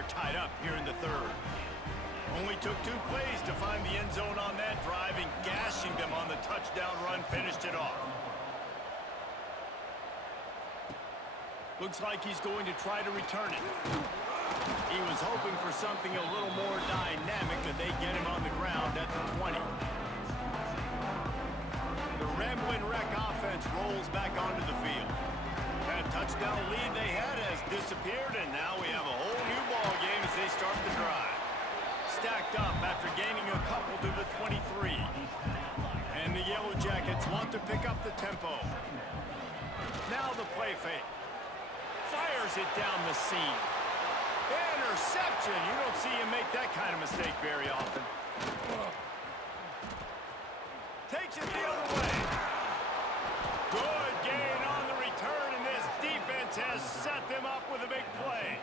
they're tied up here in the third. Only took 2 plays to find the end zone on that drive, and gashing them on the touchdown run finished it off. Looks like he's going to try to return it. He was hoping for something a little more dynamic, but they get him on the ground at the 20. The Ramblin' Wreck offense rolls back onto the field. That touchdown lead they had has disappeared, and now we have a whole new ball game as they start the drive. Stacked up after gaining a couple to the 23. And the Yellow Jackets want to pick up the tempo. Now the play fake. Fires it down the seam. Interception! You don't see him make that kind of mistake very often. Takes it the other way. Good gain on the return, and this defense has set them up with a big play.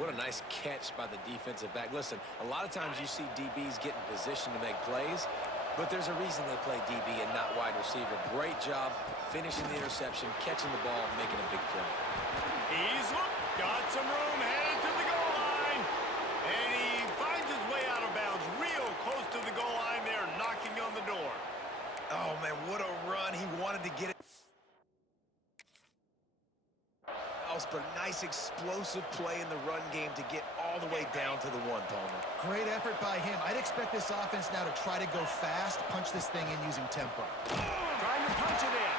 What a nice catch by the defensive back. Listen, a lot of times you see DBs get in position to make plays, but there's a reason they play DB and not wide receiver. Great job finishing the interception, catching the ball, making a big play. He's got some room, headed to the goal line. And he finds his way out of bounds real close to the goal line there, knocking on the door. Oh, man, what a run. He wanted to get it. But nice explosive play in the run game to get all the way down to the 1, Palmer. Great effort by him. I'd expect this offense now to try to go fast, punch this thing in using tempo. Trying to punch it in.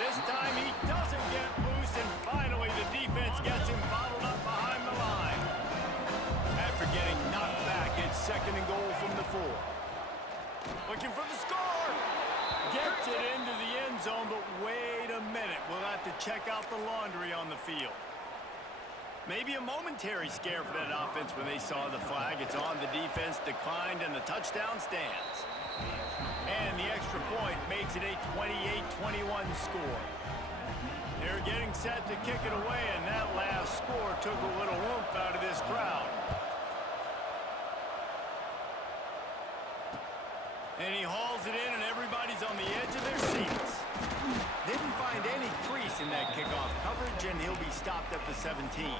This time he doesn't get loose, and finally the defense gets him bottled up behind the line. After getting knocked back, it's 2nd and goal from the 4. Looking for the score. Gets it into the end zone, but wait a minute. We'll have to check out the laundry on the field. Maybe a momentary scare for that offense when they saw the flag. It's on, the defense declined, and the touchdown stands. And the extra point makes it a 28-21 score. They're getting set to kick it away, and that last score took a little oomph out of this crowd. And he hauls it in, and everybody's on the edge of their seats. Didn't find any crease in that kickoff coverage, and he'll be stopped at the 17.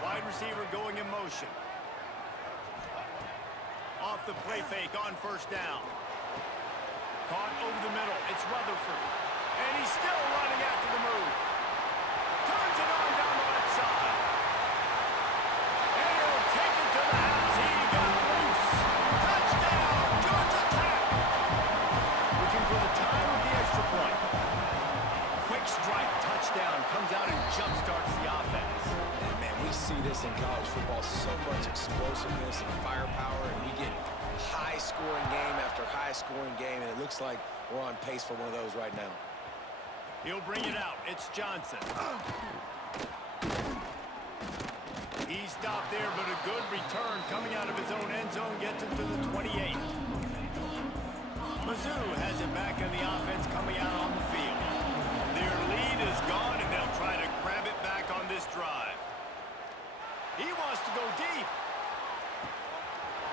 Wide receiver going in motion. Off the play fake on 1st down. Caught over the middle. It's Rutherford. And he's still running after the move. Turns it on down the left side. And he'll take it to the house. He got loose. Touchdown, Georgia Tech. Looking for the time of the extra point. Quick strike touchdown. Comes out and jumpstarts the offense. And, man, we see this in college football. So much explosiveness and firepower, and we get high-scoring game after high-scoring game, and it looks like we're on pace for one of those right now. He'll bring it out. It's Johnson. He stopped there, but a good return coming out of his own end zone gets him to the 28. Mizzou has it back on the offense coming out on the field. Their lead is gone, and they'll try to grab it back on this drive. He wants to go deep.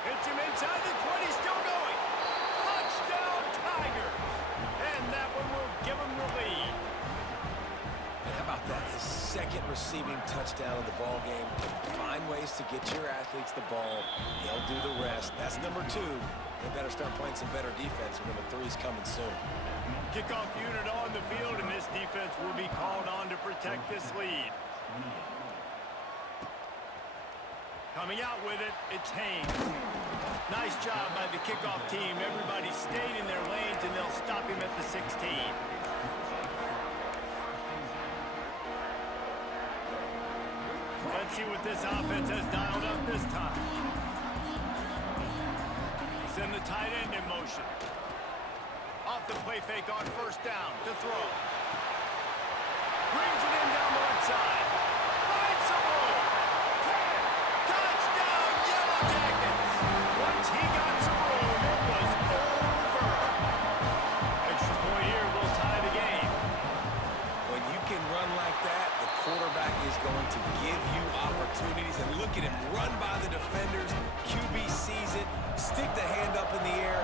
Hits him inside the 20, still going. Touchdown, Tigers. And that one will give him the lead. And how about that? His 2nd receiving touchdown of the ball game. Find ways to get your athletes the ball. They'll do the rest. That's number 2. They better start playing some better defense when number 3 is coming soon. Kickoff unit on the field, and this defense will be called on to protect this lead. Coming out with it, it's Haynes. Nice job by the kickoff team. Everybody stayed in their lanes, and they'll stop him at the 16. Let's see what this offense has dialed up this time. Send the tight end in motion. Off the play fake on 1st down to throw. Brings it in down the left side. Finds some room. Touchdown, Yellow Jackets. Once he got some room, it was over. Extra point here will tie the game. When you can run like that, the quarterback is going to give you opportunities. And look at him run by the defenders. QB sees it, stick the hand up in the air,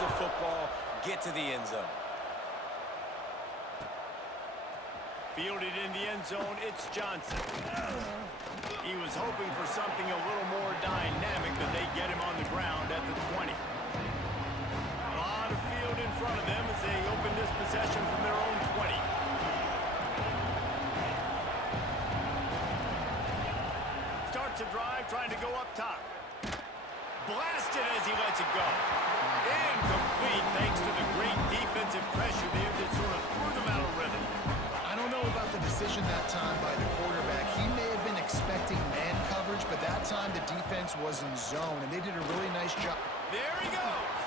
the football, get to the end zone. Fielded in the end zone, it's Johnson. He was hoping for something a little more dynamic, but they get him on the ground at the 20. A lot of field in front of them as they open this possession from their own 20. Starts a drive, trying to go up top. Blasted as he lets it go. Incomplete thanks to the great defensive pressure there that sort of threw them out of rhythm. I don't know about the decision that time by the quarterback. He may have been expecting man coverage, but that time the defense was in zone, and they did a really nice job. There he goes.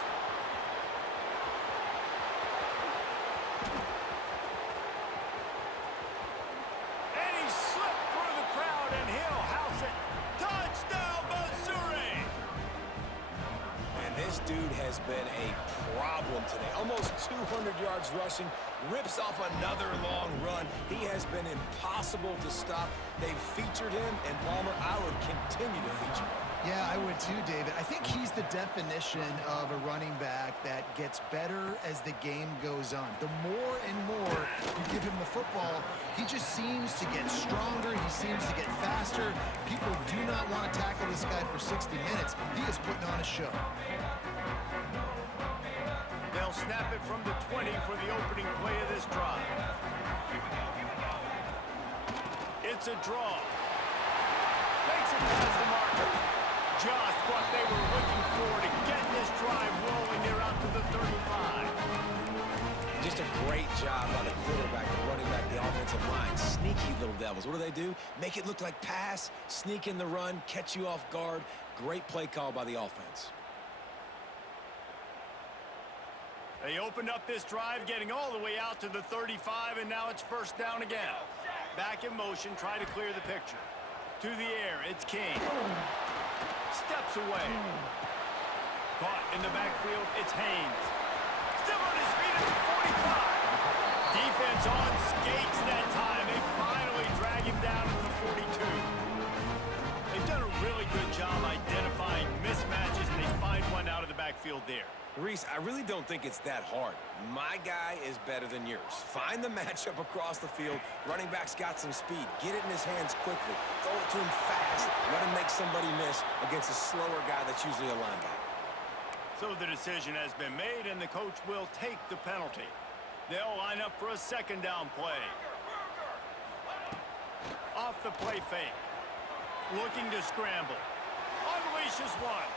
And he slipped through the crowd, and he'll house it. Touchdown, Missouri! And this dude has been a problem today. Almost 200 yards rushing, rips off another long run. He has been impossible to stop. They've featured him, and Palmer, I would continue to feature him. Yeah, I would too, David. I think he's the definition of a running back that gets better as the game goes on. The more and more you give him the football, he just seems to get stronger. He seems to get faster. People do not want to tackle this guy for 60 minutes. He is putting on a show. They'll snap it from the 20 for the opening play of this drive. It's a draw. Makes it past the marker. Just what they were looking for to get this drive rolling there out to the 35. Just a great job by the quarterback, the running back, the offensive line. Sneaky little devils. What do? Make it look like pass, sneak in the run, catch you off guard. Great play call by the offense. They opened up this drive, getting all the way out to the 35, and now it's first down again. Back in motion, try to clear the picture. To the air, it's King. Steps away. Caught in the backfield, it's Haynes. Still on his feet at the 45. Defense on skates that time. They finally drag him down to the 42. They've done a really good job identifying mismatches, and they find one out of the backfield there. Reese, I really don't think it's that hard. My guy is better than yours. Find the matchup across the field. Running back's got some speed. Get it in his hands quickly. Throw it to him fast. Let him make somebody miss against a slower guy that's usually a linebacker. So the decision has been made, and the coach will take the penalty. They'll line up for a second down play. Off the play fake. Looking to scramble. Unleashes one.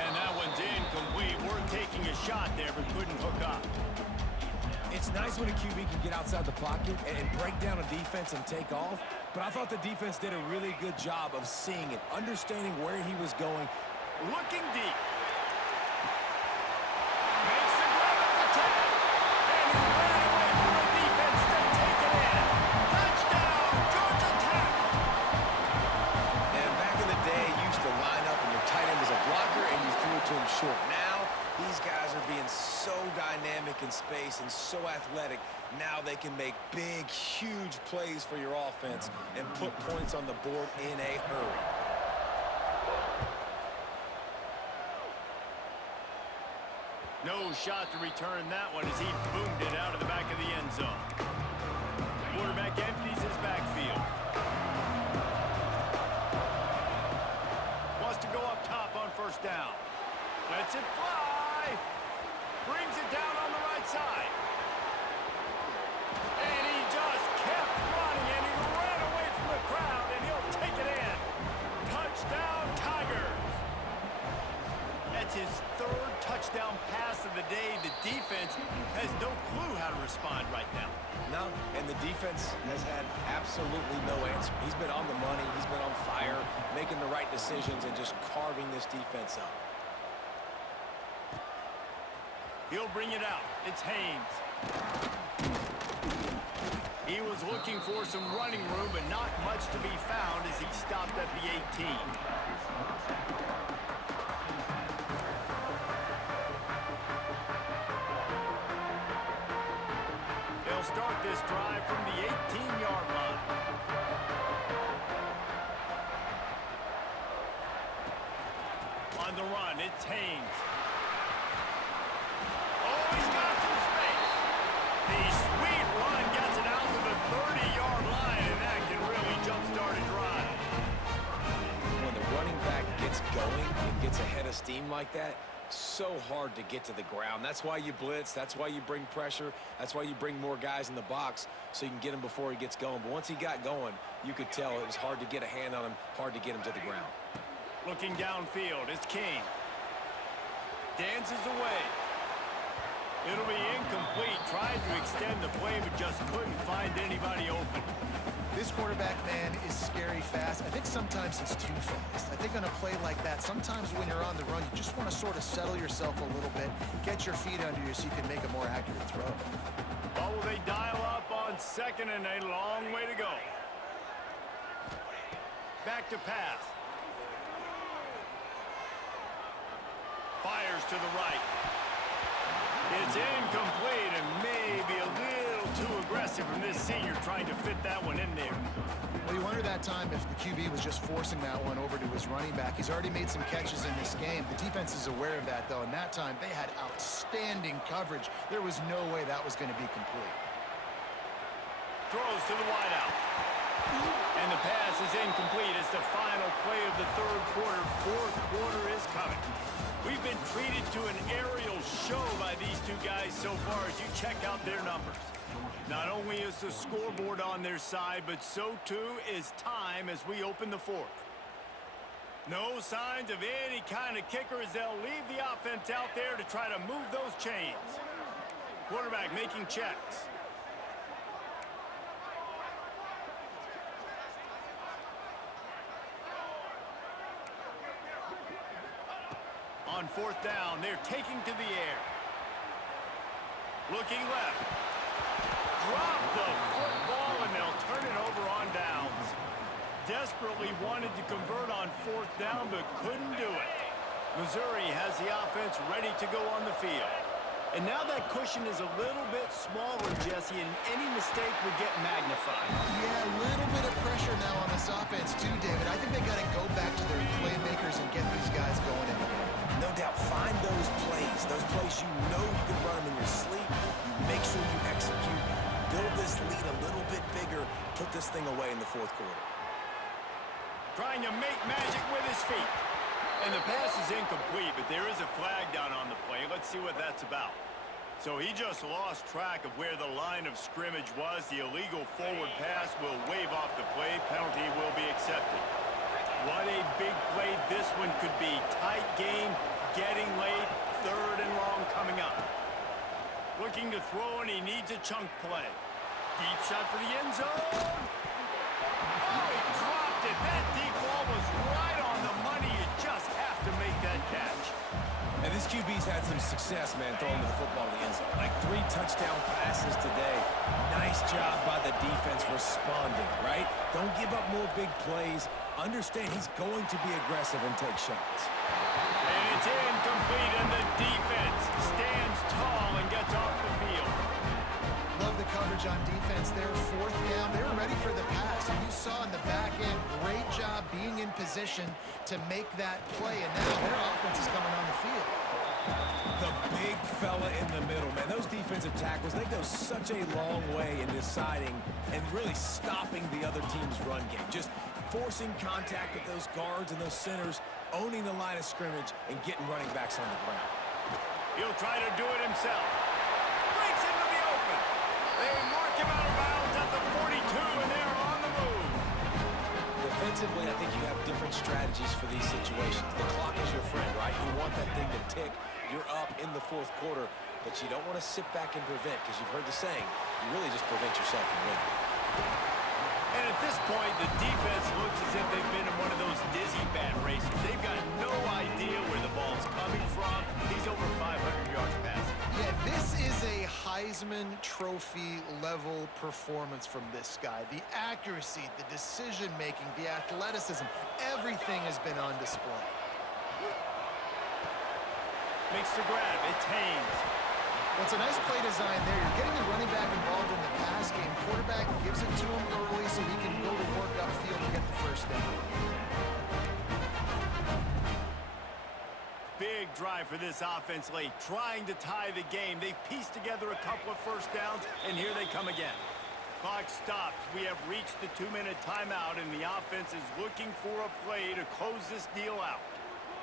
And that one's incomplete. We're taking a shot there, but couldn't hook up. It's nice when a QB can get outside the pocket and break down a defense and take off, but I thought the defense did a really good job of seeing it, understanding where he was going. Looking deep. Makes the grab at the 10. And he ran away from the defense to take it in. Touchdown, Georgia Tech. And back in the day, you used to line up and your tight end was a blocker and you threw it to him short. Now, these guys are being so dynamic in space and so athletic. Now they can make big, huge plays for your offense and put points on the board in a hurry. No shot to return that one as he boomed it out of the back of the end zone. Quarterback empties his backfield. Wants to go up top on first down. Lets it fly. Brings it down on the right side. And he just kept running, and he ran away from the crowd, and he'll take it in. Touchdown, Tigers. That's his third touchdown pass of the day. The defense has no clue how to respond right now. No, and the defense has had absolutely no answer. He's been on the money. He's been on fire, making the right decisions and just carving this defense up. He'll bring it out. It's Haynes. He was looking for some running room, but not much to be found as he stopped at the 18. They'll start this drive from the 18-yard line. On the run, it's Haynes. steam like that, so hard to get to the ground. That's why you blitz. That's why you bring pressure. That's why you bring more guys in the box so you can get him before he gets going. But once he got going, you could tell it was hard to get a hand on him, hard to get him to the ground. Looking downfield, it's King. Dances away. It'll be incomplete. Tried to extend the play, but just couldn't find anybody open. This quarterback, man, is scary fast. I think sometimes he's too fast. I think on a play like that, sometimes when you're on the run, you just want to sort of settle yourself a little bit, get your feet under you so you can make a more accurate throw. Oh, will they dial up on second and a long way to go? Back to pass. Fires to the right. It's incomplete and maybe a little too aggressive from this senior trying to fit that one in there. Well, you wonder that time if the QB was just forcing that one over to his running back. He's already made some catches in this game. The defense is aware of that, though, and that time they had outstanding coverage. There was no way that was going to be complete. Throws to the wideout. And the pass is incomplete. It's the final play of the third quarter. Fourth quarter is coming. We've been treated to an aerial show by these two guys so far as you check out their numbers. Not only is the scoreboard on their side, but so too is time as we open the fourth. No signs of any kind of kicker as they'll leave the offense out there to try to move those chains. Quarterback making checks. On fourth down, they're taking to the air. Looking left. Drop the football, and they'll turn it over on downs. Desperately wanted to convert on fourth down, but couldn't do it. Missouri has the offense ready to go on the field. And now that cushion is a little bit smaller, Jesse, and any mistake would get magnified. Yeah, a little bit of pressure now on this offense too, David. I think they got to go back to their playmakers and get these guys going in the game. No doubt, find those plays you know you can run them in your sleep. You make sure you execute, build this lead a little bit bigger, put this thing away in the fourth quarter. Trying to make magic with his feet. And the pass is incomplete, but there is a flag down on the play. Let's see what that's about. So he just lost track of where the line of scrimmage was. The illegal forward pass will wave off the play. Penalty will be accepted. What a big play this one could be. Tight game, getting late, third and long coming up. Looking to throw, and he needs a chunk play. Deep shot for the end zone. Oh, he dropped it. That deep ball was right on the money. You just have to make that catch. And this QB's had some success, man, throwing the football to the end zone. Like 3 touchdown passes today. Nice job by the defense responding, right? Don't give up more big plays. Understand he's going to be aggressive and take shots. And it's incomplete, and the defense stands tall and gets off the field. Love the coverage on defense there. Fourth down, they were ready for the pass. And you saw in the back end, great job being in position to make that play. And now their offense is coming on the field. The big fella in the middle, man. Those defensive tackles, they go such a long way in deciding and really stopping the other team's run game. Just forcing contact with those guards and those centers, owning the line of scrimmage, and getting running backs on the ground. He'll try to do it himself. Breaks into the open. They mark him out of bounds at the 42, and they're on the move. Defensively, I think you have different strategies for these situations. The clock is your friend, right? You want that thing to tick. You're up in the fourth quarter, but you don't want to sit back and prevent, because you've heard the saying, you really just prevent yourself from winning. And at this point, the defense looks as if they've been in one of those dizzy bat races. They've got no idea where the ball's coming from. He's over 500 yards passing. Yeah, this is a Heisman Trophy level performance from this guy. The accuracy, the decision-making, the athleticism, everything has been on display. Makes the grab. It's Haynes. Well, it's a nice play design there. You're getting the running back involved in the pass game. Quarterback gives it to him early so he can go to work upfield and get the first down. Big drive for this offense late, trying to tie the game. They've pieced together a couple of first downs, and here they come again. Clock stops. We have reached the 2-minute timeout, and the offense is looking for a play to close this deal out.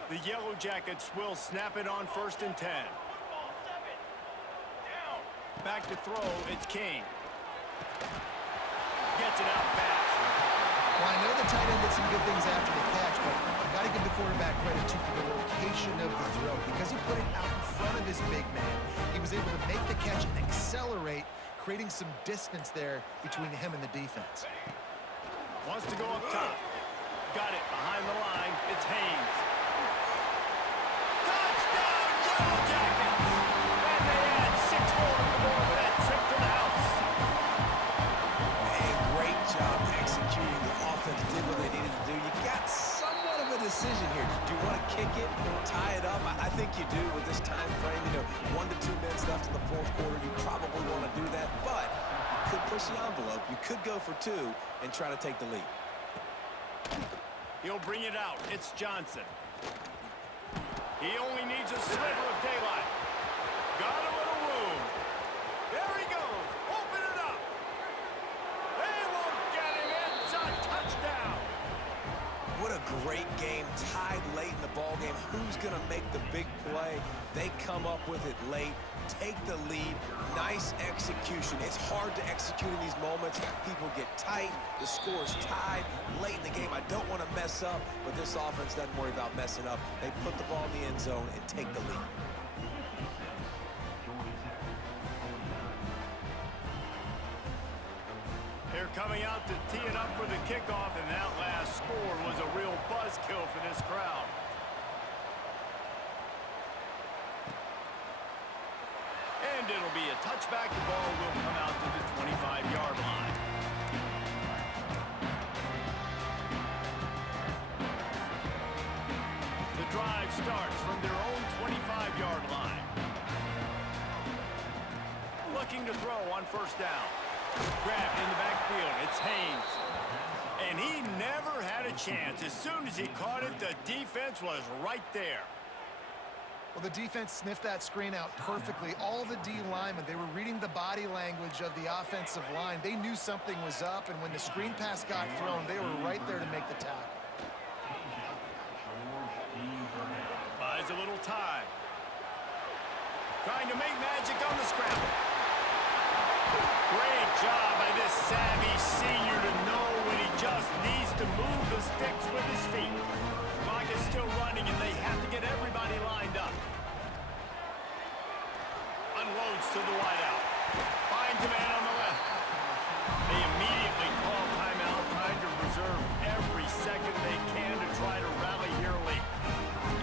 The Yellow Jackets will snap it on 1st and 10. Back to throw, it's King. Gets it out fast. Well, I know the tight end did some good things after the catch, but I've got to give the quarterback credit too for the location of the throw. Because he put it out in front of his big man, he was able to make the catch and accelerate, creating some distance there between him and the defense. Wants to go up top. Got it behind the line. It's Haynes. Touchdown, Yellow Jackets! And they add 6 more on the board with that trip to the house. A great job executing. The offense did what they needed to do. You got somewhat of a decision here. Do you want to kick it, tie it up? I think you do with this time frame. 1 to 2 minutes left in the fourth quarter. You probably want to do that, but you could push the envelope. You could go for 2 and try to take the lead. He'll bring it out. It's Johnson. He only needs a sliver of daylight. Got a little room. There he goes. Open it up. They won't get him. It's a touchdown. What a great game, tied late in the ball game. Who's going to make the big play? They come up with it late, take the lead. Nice execution. It's hard to execute in these moments. People get tight. The score is tied late in the game. I don't want to mess up, but this offense doesn't worry about messing up. They put the ball in the end zone and take the lead. They're coming out to tee it up for the kickoff, and that last score was a real buzzkill for this crowd. And it'll be a touchback. The ball will come out to the 25-yard line. The drive starts from their own 25-yard line. Looking to throw on 1st down. Grabbed in the backfield. It's Haynes. And he never had a chance. As soon as he caught it, the defense was right there. Well, the defense sniffed that screen out perfectly. All the D linemen, they were reading the body language of the offensive line. They knew something was up, and when the screen pass got thrown, they were right there to make the tackle. Buys a little time. Trying to make magic on the scramble. Great job by this savvy senior to know when he just needs to move the sticks with his feet. Clock is still running, and they have to get everybody lined up. Unloads to the wideout. Finds a man on the left. They immediately call timeout, trying to reserve every second they can to try to rally here late.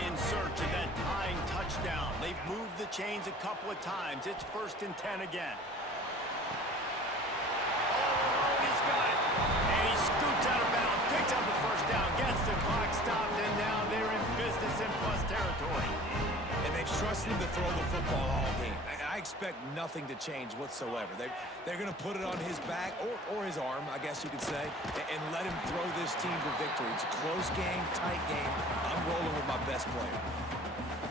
In search of that tying touchdown. They've moved the chains a couple of times. It's 1st and 10 again. Trusting to throw the football all game. I expect nothing to change whatsoever. They're going to put it on his back, or his arm, I guess you could say, and let him throw this team to victory. It's a close game, tight game. I'm rolling with my best player.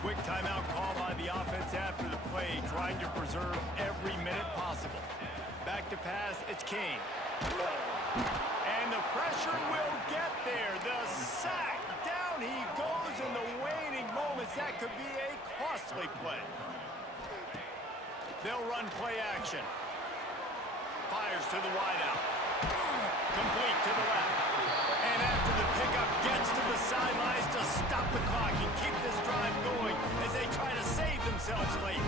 Quick timeout call by the offense after the play, trying to preserve every minute possible. Back to pass, it's King. And the pressure will get there. The sack. Down he goes in the waning moments. That could be a costly play. They'll run play action. Fires to the wideout. Complete to the left. And after the pickup gets to the sidelines to stop the clock and keep this drive going as they try to save themselves late.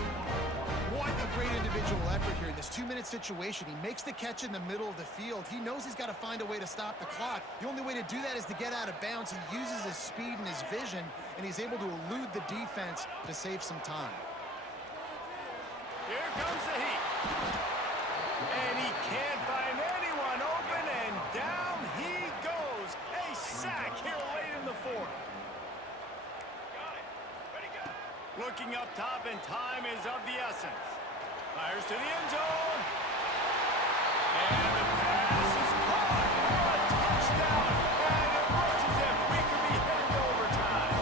What a great individual effort here in this 2-minute situation. He makes the catch in the middle of the field. He knows he's got to find a way to stop the clock. The only way to do that is to get out of bounds. He uses his speed and his vision, and he's able to elude the defense to save some time. Here comes the heat. And he can't find anyone open, and down he goes. A sack here late in the fourth. Looking up top, and time is of the essence. Fires to the end zone. And the pass is caught for a touchdown. And it looks as if we could be headed to overtime.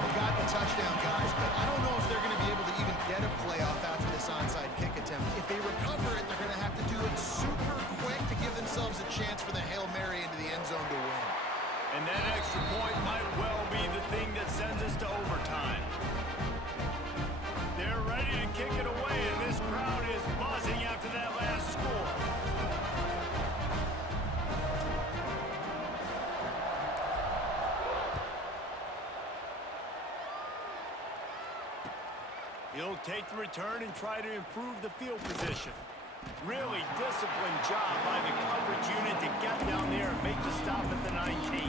They got the touchdown, guys, but I don't know if they're going to be able to even get a playoff after this onside kick attempt. If they recover it, they're going to have to do it super quick to give themselves a chance for the Hail Mary into the end zone to win. And that extra point might well be the thing that sends ready to kick it away, and this crowd is buzzing after that last score. He'll take the return and try to improve the field position. Really disciplined job by the coverage unit to get down there and make the stop at the 19.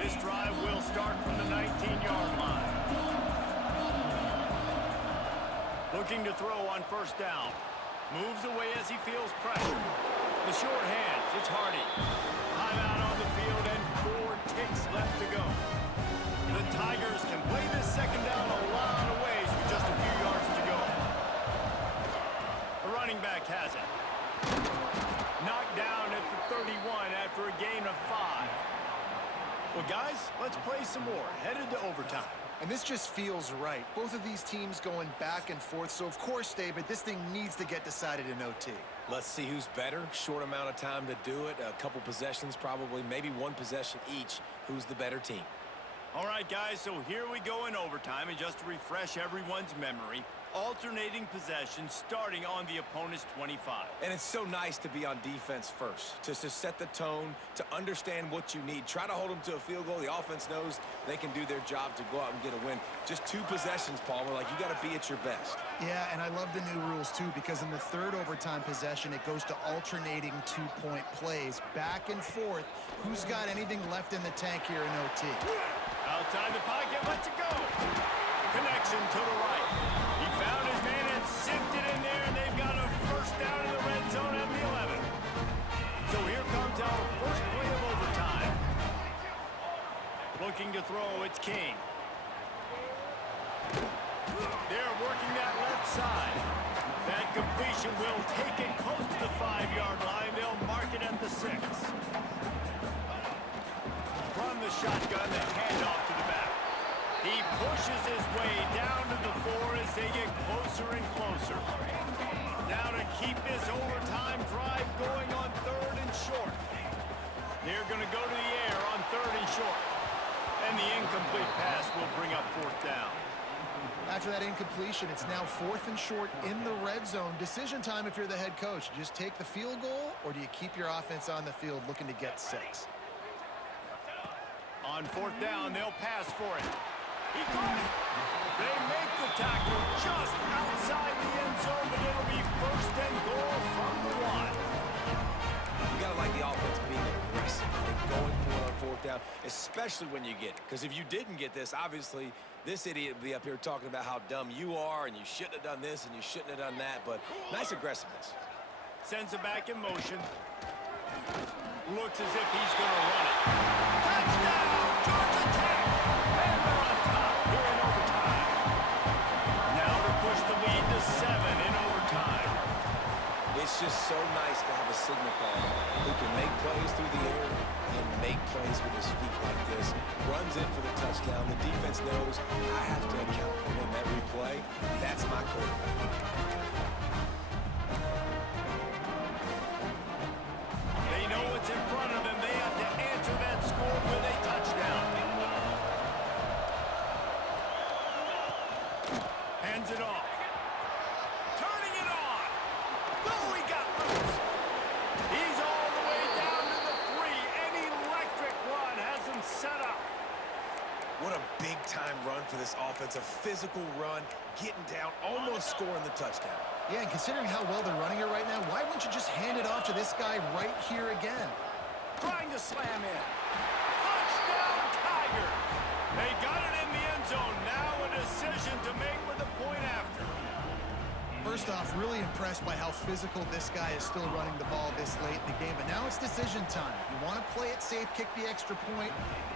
This drive will start from the 19-yard line. Looking to throw on first down. Moves away as he feels pressure. The short hands, it's Hardy. Timeout on the field and 4 ticks left to go. The Tigers can play this second down a lot of ways with just a few yards to go. The running back has it. Knocked down at the 31 after a gain of 5. Well, guys, let's play some more. Headed to overtime. And this just feels right. Both of these teams going back and forth. So, of course, David, this thing needs to get decided in OT. Let's see who's better. Short amount of time to do it. A couple possessions probably, maybe one possession each. Who's the better team? All right, guys, so here we go in overtime. And just to refresh everyone's memory, alternating possessions starting on the opponent's 25. And it's so nice to be on defense first, to set the tone, to understand what you need. Try to hold them to a field goal. The offense knows they can do their job to go out and get a win. Just 2 possessions, Palmer. Like, you got to be at your best. Yeah, and I love the new rules, too, because in the third overtime possession, it goes to alternating 2-point plays, back and forth. Who's got anything left in the tank here in OT? Outside the pocket, lets it go. Connection to the right. He found his man and sipped it in there, and they've got a first down in the red zone at the 11. So here comes our first play of overtime. Looking to throw, it's King. They're working that left side. That completion will take it close to the 5-yard line. They'll mark it at the 6. From the shotgun, the handoff to the back. He pushes his way down to the 4 as they get closer and closer. Now to keep this overtime drive going on 3rd and short. They're going to go to the air on 3rd and short. And the incomplete pass will bring up 4th down. After that incompletion, it's now 4th and short in the red zone. Decision time if you're the head coach. Just take the field goal, or do you keep your offense on the field looking to get 6? On 4th down, they'll pass for it. He caught it. They make the tackle just outside the end zone, but it'll be 1st and goal from the 1. You got to like the offense being aggressive and going for it on 4th down, especially when you get it. Because if you didn't get this, obviously, this idiot would be up here talking about how dumb you are and you shouldn't have done this and you shouldn't have done that. But nice aggressiveness. Sends it back in motion. Looks as if he's going to run it. Touchdown, Georgia Tech! And they're on top here in overtime. Now to push the lead to 7 in overtime. It's just so nice to have a signal caller who can make plays through the air and make plays with his feet like this. Runs in for the touchdown. The defense knows I have to account for him every play. That's my quarterback. They know what's in front of them. They have to answer that score with a touchdown. Hands it off. Turning it on. Oh, he got loose. He's all the way down to the 3. An electric run has him set up. What a big-time run for this offense. A physical run, getting down, almost scoring the touchdown. Yeah, and considering how well they're running it right now, why wouldn't you just hand it off to this guy right here again? Trying to slam in. Touchdown, Tigers! They got it in the end zone. Now a decision to make with a point after. First off, really impressed by how physical this guy is still running the ball this late in the game. But now it's decision time. You want to play it safe, kick the extra point,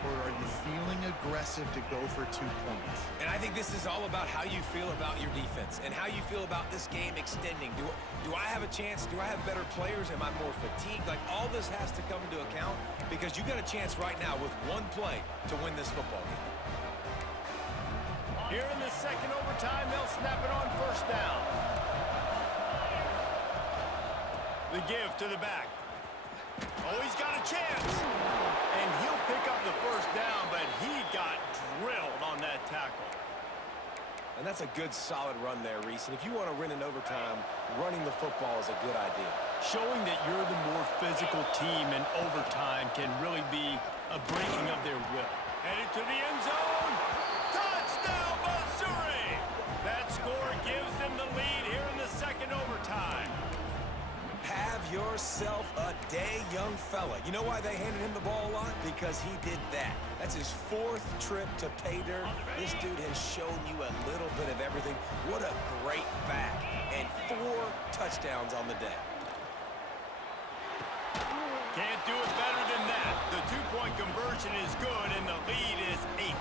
or are you feeling aggressive to go for 2 points? And I think this is all about how you feel about your defense and how you feel about this game extending. Do I have a chance? Do I have better players? Am I more fatigued? Like, all this has to come into account because you got a chance right now with 1 play to win this football game. Here in the second overtime, they'll snap it on first down. The give to the back. Oh, he's got a chance. And he'll pick up the first down, but he got drilled on that tackle. And that's a good, solid run there, Reese. And if you want to win in overtime, running the football is a good idea. Showing that you're the more physical team in overtime can really be a breaking of their will. Headed to the end zone. Touchdown, Missouri! That score gives them the lead here in the second overtime. Have yourself a day, young fella. You know why they handed him the ball a lot? Because he did that. That's his 4th trip to pay dirt. This dude has shown you a little bit of everything. What a great back. And 4 touchdowns on the day. Can't do it better than that. The 2-point conversion is good, and the lead is 8.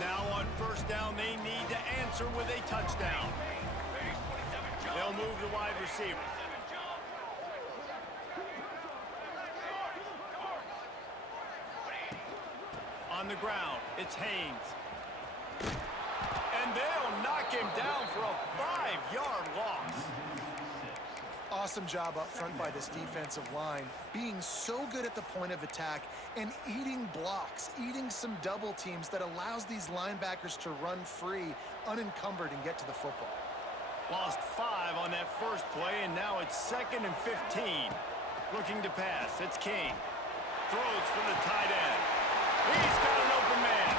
Now on first down, they need to answer with a touchdown. They'll move the wide receiver. On the ground, it's Haynes. And they'll knock him down for a 5-yard loss. Awesome job up front by this defensive line, being so good at the point of attack and eating blocks, eating some double teams that allows these linebackers to run free, unencumbered, and get to the football. Lost 5 on that first play, and now it's 2nd and 15. Looking to pass, it's King. Throws for the tight end. He's got an open man.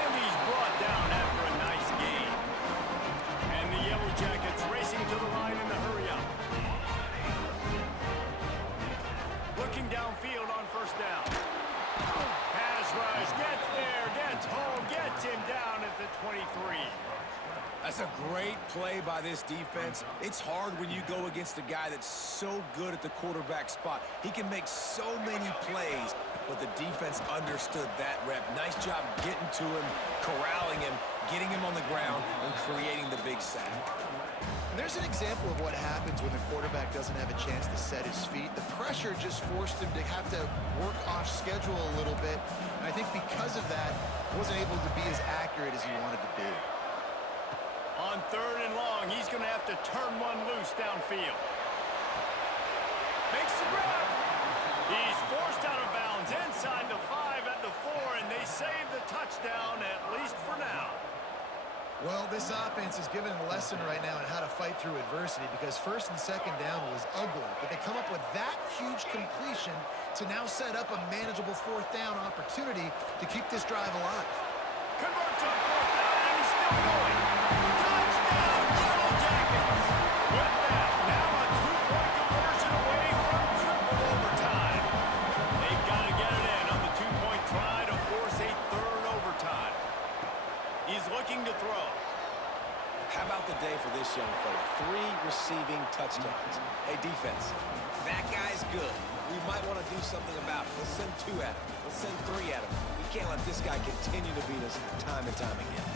And he's brought down after a nice gain. And the Yellow Jackets racing to the line in the hurry-up. Looking downfield on first down. Pass rush, gets there, gets home, gets him down at the 23. That's a great play by this defense. It's hard when you go against a guy that's so good at the quarterback spot. He can make so many plays, but the defense understood that rep. Nice job getting to him, corralling him, getting him on the ground, and creating the big sack. And there's an example of what happens when the quarterback doesn't have a chance to set his feet. The pressure just forced him to have to work off schedule a little bit. And I think because of that, wasn't able to be as accurate as he wanted to be. On 3rd and long, he's going to have to turn one loose downfield. Makes the grab. He's forced out of bounds inside the 5 at the 4, and they save the touchdown, at least for now. Well, this offense is given a lesson right now on how to fight through adversity, because 1st and 2nd down was ugly, but they come up with that huge completion to now set up a manageable 4th down opportunity to keep this drive alive. Converts on 4th down, and he's still going. Touchdown, Yellow Jackets! With that, now a 2-point conversion away from triple overtime. They've got to get it in on the 2-point try to force a 3rd overtime. He's looking to throw. How about the day for this young fella? 3 receiving touchdowns. Hey, defense, that guy's good. We might want to do something about it. Let's send 2 at him. Let's send 3 at him. We can't let this guy continue to beat us time and time again.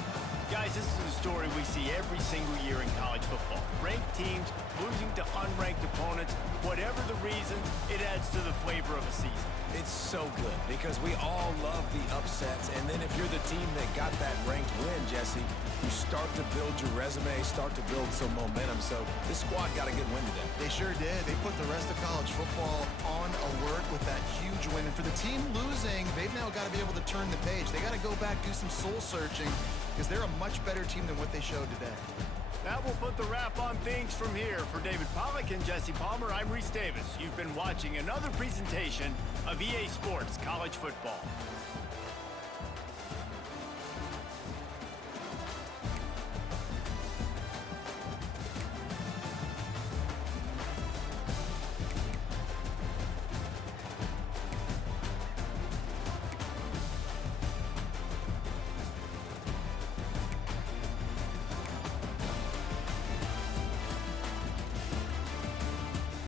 Guys, this is a story we see every single year in college football. Ranked teams losing to unranked opponents. Whatever the reason, it adds to the flavor of a season. It's so good because we all love the upsets, and then if you're the team that got that ranked win, Jesse, you start to build your resume, start to build some momentum. So this squad got a good win today. They sure did. They put the rest of college football on alert with that huge win. And for the team losing, they've now got to be able to turn the page. They got to go back, do some soul searching, because they're a much better team than what they showed today. That will put the wrap on things from here. For David Pollack and Jesse Palmer, I'm Reese Davis. You've been watching another presentation of EA Sports College Football.